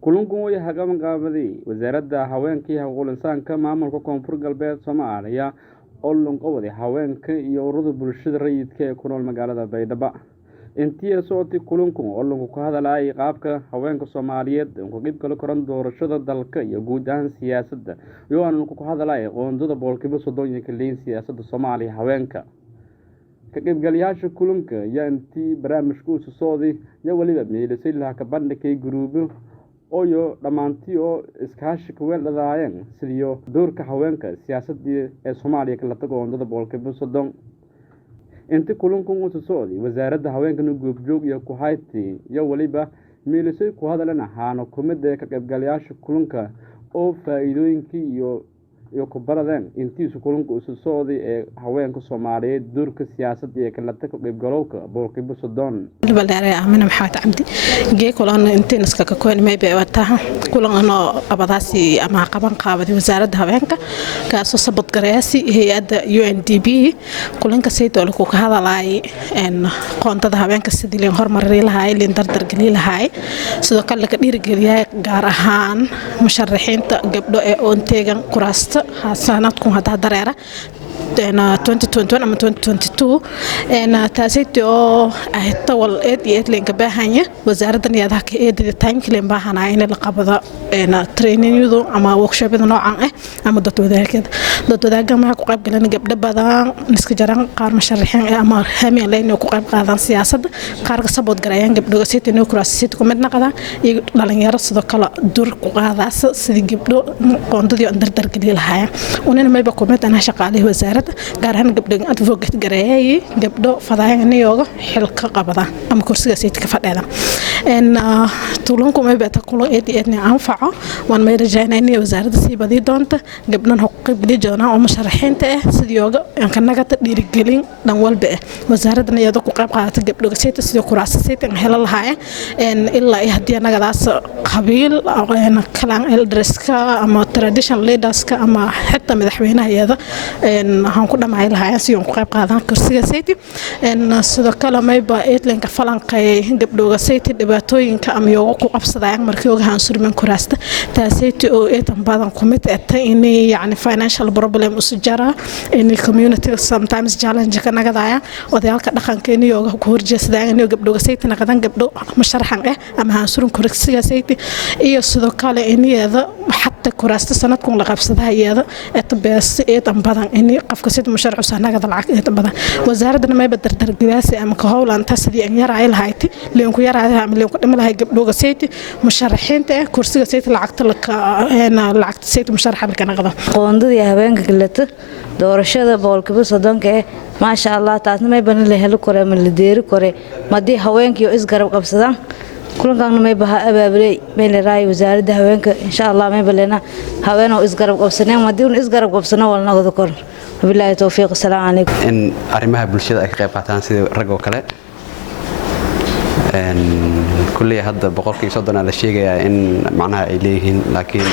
kulankan way hagaman qaabaday wasaaradda haweenka iyo xuquuqul insaanka maamulka koonfur galbeed Soomaaliya oo lunqowday haweenka iyo ururada bulshada rayidka ee ku nool magaalada Baydhabo intii socotay kulankan oo lunqo ka hadalay qaabka haweenka Soomaaliyeed oo qayb kala koran doorashada dalka iyo guud ahaan siyaasadda iyo aan ku hadalay qoondada boqolkiiba 30 ka leeyin siyaasadda Soomaaliya haweenka ka qaybgalayaasha kulanka ayaa intii barnaamijku soo socday iyo waliba meelasay la ka bandhigay gruubo oo dhamaantii oo iskaashi ka weeladaayeen sidii doorka haweenka siyaasadda ee Soomaaliya kala tago qoondada boqolkiiba 30 intii kulankan uu soo socday wasaaradda haweenka goobjoog iyo ku haytay iyo waliba meelasay ku hadalana ahaan kumada ka qaybgalayaasha kulanka oo faa'iidooyinkii iyo ku baradeen intii kulanka uu soo socday ee haweenka Soomaaliyeed doorka siyaasadda ee kala tago qaybgalowga boqolkiiba 30 baleeray Aamina Maxamed Cabdi gee kulan intii iska ka koon may beewataha kulan abadaasi ama qaban qaabadi wasaaradda haweenka kaasoo sabab gareeyay hay'adda UNDP kulanka sayidoo ku hadalay qoondada haweenka sidii leen hormarin lahaay leen dardar gelin lahaay sidoo kale ka dhiirigeliyay gaar ahaan musharaxiinta gabdho ee oonteegan kuraasta sanadkan hada dareera 2021 ama 2022 taasaytii oo ay tawal eed leen ka baahanya wasaaradda niyadaha ka eedada taankileen baahanaa in la qabado trainingadu ama workshopyada noocan ah ama dadwadaagga ma ku qayb galan gabdho badan iska jaran qaar musharaxiin ama hamiin leen ku qayb qaadan siyaasadda qaar ka sabood gareeyaan gabdho saytii kuraasida ku mid noqdaan iyo dhalinyaro sidoo kale dur ku qaadaas sidii gabdho qoondadii dardar gelin lahaayeen unina mayba ku mid ana shaqaalaha wasaaradda gaar ahaan gabdho advocate gareeyay gabdho fadaayanayoga xilka qabada ama kursiga sayidka fadhida tuulunku ma beeta kulo eedna anfaco waan ma rajaynaa wasaaradda si badii doonta gabdhaha qayb joona oo musharaxiinta ah sidiyooga aan ka nagata dhiirigelin dhan walba wasaaradda iyada ku qayb qaadata gabdho sayidka sidoo kuraasta sayidka hela lahaay ilaa hadii nagadaas qabiil kalaan elderska ama traditional leaderska ama xitaa madaxweynaha iyada waxaan ku dhamaay lahaay si aan ku qayb qaadan kursiga sayidka sidoo kale mayba eedlanka falanqay gabdhoga sayidka dhibaatooyinka ama iyagu ku qabsadayaan markii oga aan surman kuraasta taasaytii oo eedan badan ku mid ah in yani financial problem usjara in community sometimes challenge ka nagadaya odayalka dhaqankeena iyaga ku horjeesdaan in gabdhoga sayidka naqadan gabdho musharaxan ah ama aan surman kursiga sayidka iyo sidoo kale in iyada حتى كراسة سنة كون لقبسها هي بس badan in qofka sida musharax sanagada lacag badan wasaaradda ma badar darbiyaasi ama ka howlan taasidi aan yaray lahayd leen ku yaray ama leen ku dhimalahay gabdhoga sayid musharaxiinta kursiga sayid lacagta sayid musharax halka naqdo qoondada haweenka galata doorashada boqolkiiba 30 ma sha Allah taasna may banan la helo kore ma la deeri kore madii haweenka iyo isgarab qabsadaan kulankan may baha abaabulay meel raay wasaaradda haweenka insha Allah may balena haween oo isgarab qabsaneen madii uu isgarab qabsano wal naqdo kor billahi tawfiiq salaam alaykum in arimaha bulshada ay ka qayb qaataan sida rag oo kale kulliye hadda boqolkiiba 30 la sheegaya in macnaha ay leeyihiin laakiin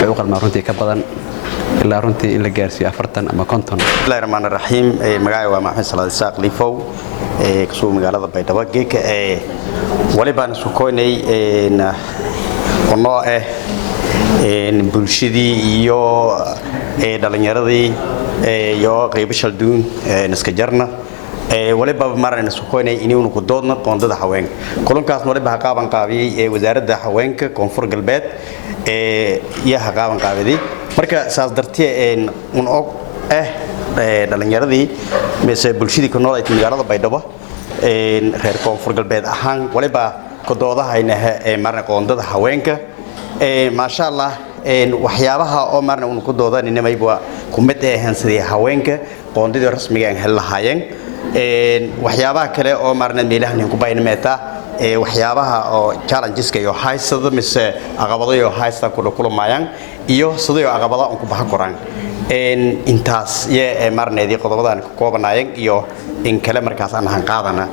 way u qalmaan runtii ka badan ilaa runtii in la gaarsiyo 40 ama 50 bismillahir rahmaanir rahiim magacayga waa Maxamed Salaad Isaaq Lifow kasoo magaalada Baydhabo geeka waliba aan soo koonay ono bulshadii iyo dhalinyaradii iyo qaybashal duun iska jarna waliba marana soo koonay inuu ku doodno qoondada haweenka kulankaas waliba qaaban qaabiyay wasaaradda haweenka koonfur galbeed iyo qaaban qaabiyay marka saas dartii un og dhalinyaradii meesha bulshadii ku nool ay magaalada Baydhabo reer koonfur galbeed ahaan waliba ku doodahayna marna qoondada haweenka ma sha Allah waxyaabaha oo marna uu ku doodanina mayba ku mid ah sidii haweenka qoondada rasmiga ah helaayeen waxyaabaha kale oo marna meelahan ku baynmeeta waxyaabaha oo challenges-ka iyo haysada mise aqabado iyo haysta ku kulmayaan iyo sidoo aqabada ku baxa koraan intaas marneedii qodobadan ku koobanaayeen iyo in kale markaas aan ahaan qaadana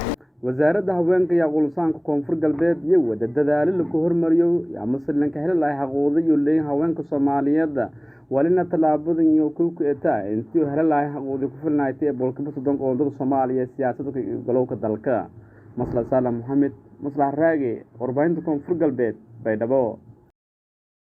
wasaaradda haweenka iyo qulsaanka koonfur galbeed iyo wada dadaal lagu hormariyo ama sidlanka helay xaqooda iyo leeyahay haweenka Soomaaliyeed walina talaabadan iyo ku eetaa intii helay xaqooda ku filnaaytay boqolkiiba 30 qoondada Soomaaliya siyaasadda galowga dalka Masla Salam Mohamed Masla Raage warbaahinta koonfur galbeed Baydhabo